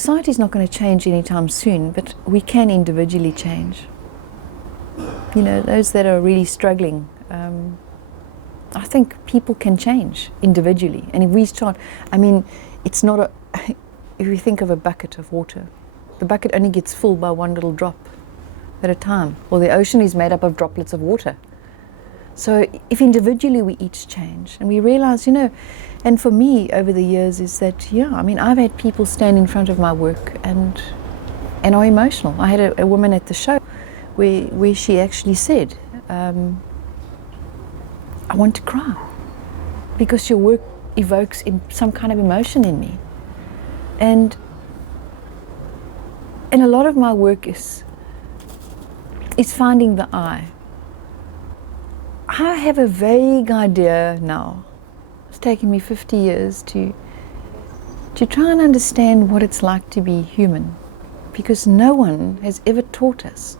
society's not going to change anytime soon, but we can individually change. You know, those that are really struggling, I think people can change individually. And if we start, I mean, it's not a, if you think of a bucket of water, the bucket only gets full by one little drop at a time. Well, the ocean is made up of droplets of water. So if individually we each change and we realize, you know, and for me over the years is that, yeah, I mean, I've had people stand in front of my work and are emotional. I had a woman at the show where she actually said, I want to cry because your work evokes some kind of emotion in me. And a lot of my work is finding the I. I have a vague idea now. It's taken me 50 years to try and understand what it's like to be human, because no one has ever taught us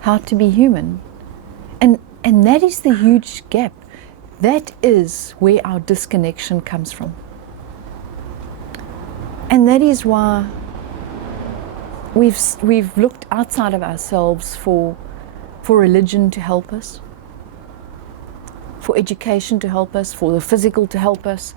how to be human. And that is the huge gap. That is where our disconnection comes from. And that is why we've looked outside of ourselves for religion to help us, for education to help us, for the physical to help us.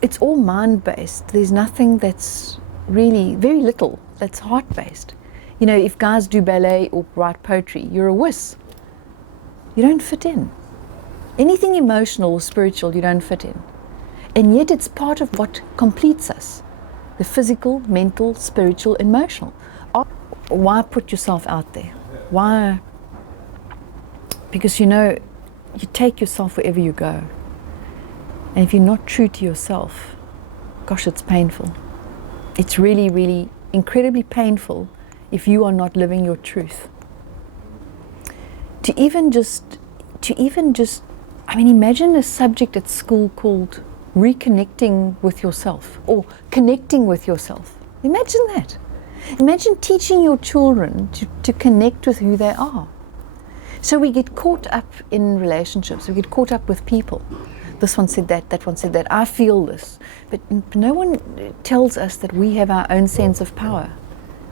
It's all mind-based. There's nothing that's really, very little, that's heart-based. You know, if guys do ballet or write poetry, you're a wuss. You don't fit in. Anything emotional or spiritual, you don't fit in. And yet it's part of what completes us. The physical, mental, spiritual, emotional. Why put yourself out there? Why? Because, you know, you take yourself wherever you go. And if you're not true to yourself, gosh, it's painful. It's really, really incredibly painful if you are not living your truth. To even just, I mean, imagine a subject at school called reconnecting with yourself or connecting with yourself. Imagine that. Imagine teaching your children to connect with who they are. So we get caught up in relationships, we get caught up with people. This one said that one said that, I feel this. But no one tells us that we have our own sense of power.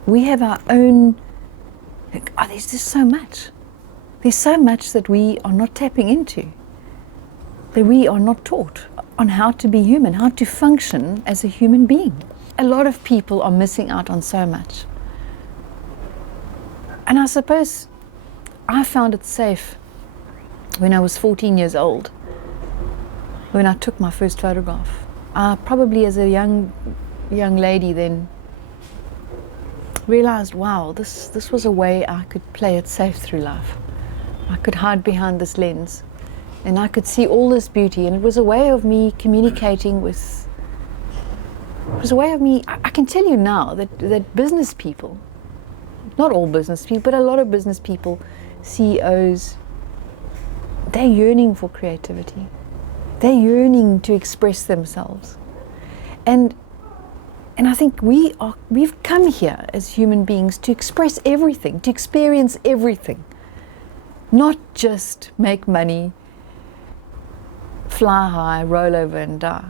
We have our own, there's just so much. There's so much that we are not tapping into, that we are not taught on how to be human, how to function as a human being. A lot of people are missing out on so much. And I suppose I found it safe when I was 14 years old, when I took my first photograph. Probably as a young lady then realized, wow, this was a way I could play it safe through life. I could hide behind this lens and I could see all this beauty, and it was a way of me communicating with, it was a way of me, I can tell you now that business people, not all business people, but a lot of business people, CEOs, they're yearning for creativity. They're yearning to express themselves. And I think we've come here as human beings to express everything, to experience everything. Not just make money, fly high, roll over and die.